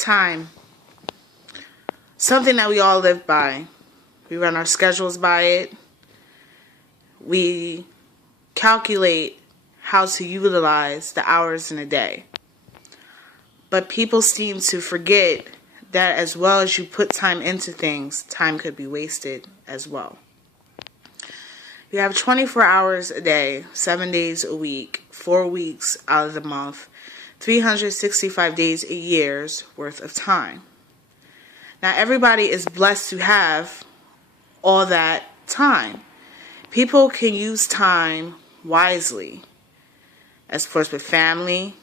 Time. Something that we all live by. We run our schedules by it. We calculate how to utilize the hours in a day. But people seem to forget that as well as you put time into things, time could be wasted as well. You have 24 hours a day, 7 days a week, 4 weeks out of the month, 365 days a year's worth of time. Now, everybody is blessed to have all that time. People can use time wisely. As far as with family,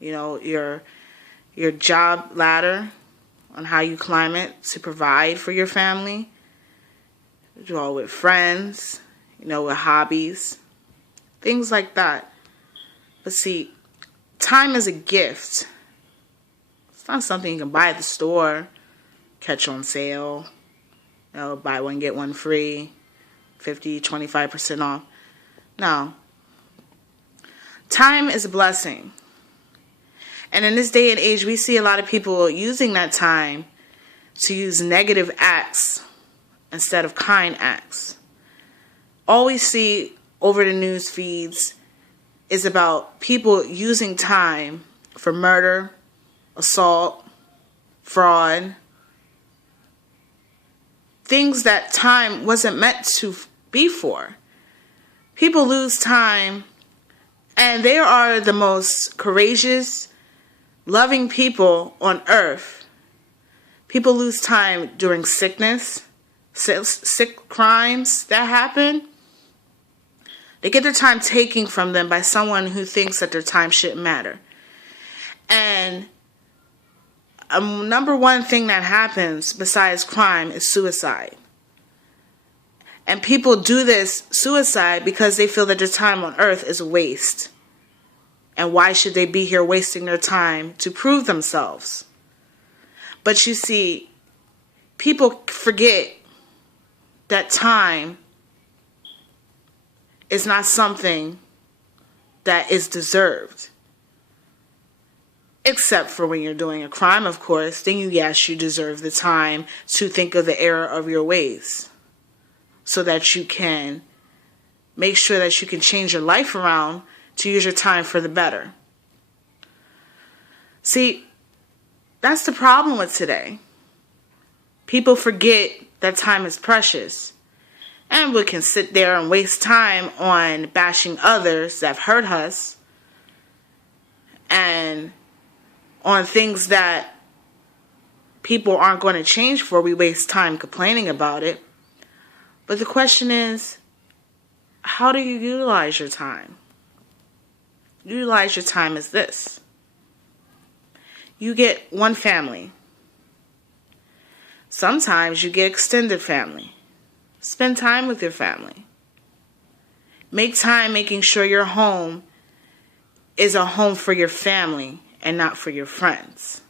your job ladder on how you climb it to provide for your family. Do all with friends, with hobbies, things like that. But see, time is a gift. It's not something you can buy at the store, catch on sale, buy one, get one free, 50, 25% off. No. Time is a blessing. And in this day and age, we see a lot of people using that time to use negative acts instead of kind acts. All we see over the news feeds is about people using time for murder, assault, fraud, things that time wasn't meant to be for. People lose time, and they are the most courageous, loving people on earth. People lose time during sickness, sick crimes that happen. They get their time taken from them by someone who thinks that their time shouldn't matter. And number one thing that happens besides crime is suicide. And people do this suicide because they feel that their time on earth is a waste. And why should they be here wasting their time to prove themselves? But you see, people forget that time is not something that is deserved. Except for when you're doing a crime, of course, then you deserve the time to think of the error of your ways, so that you can make sure that you can change your life around to use your time for the better. See, that's the problem with today. People forget that time is precious. And we can sit there and waste time on bashing others that have hurt us and on things that people aren't going to change for. We waste time complaining about it. But the question is, how do you utilize your time? Utilize your time as this. You get one family. Sometimes you get extended family. Spend time with your family. Make time making sure your home is a home for your family and not for your friends.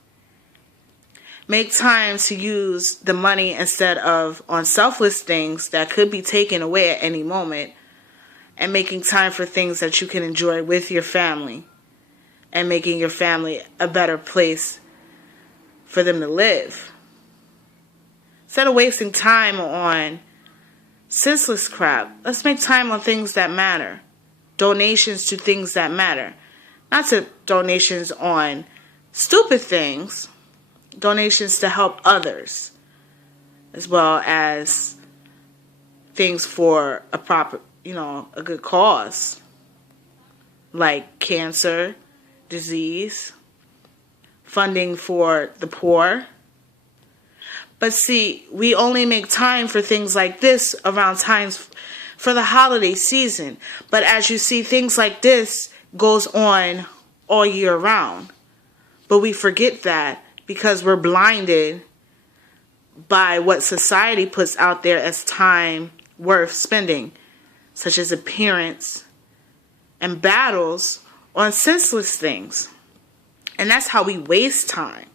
Make time to use the money instead of on selfless things that could be taken away at any moment, and making time for things that you can enjoy with your family and making your family a better place for them to live. Instead of wasting time on senseless crap, let's make time on things that matter. Donations to things that matter. Not to donations on stupid things. Donations to help others. As well as things for a proper, a good cause. Like cancer, disease, funding for the poor. But see, we only make time for things like this around times for the holiday season. But as you see, things like this goes on all year round. But we forget that because we're blinded by what society puts out there as time worth spending, such as appearance and battles on senseless things. And that's how we waste time.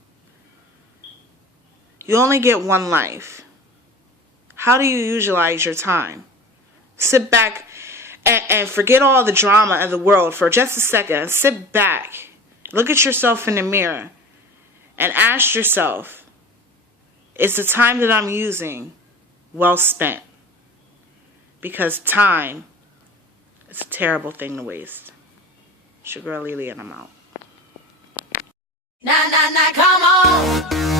You only get one life. How do you utilize your time? Sit back and forget all the drama of the world for just a second. Sit back. Look at yourself in the mirror. and ask yourself, is the time that I'm using well spent? Because time is a terrible thing to waste. It's your girl Lily, and I'm out. Nah, nah, nah, come on.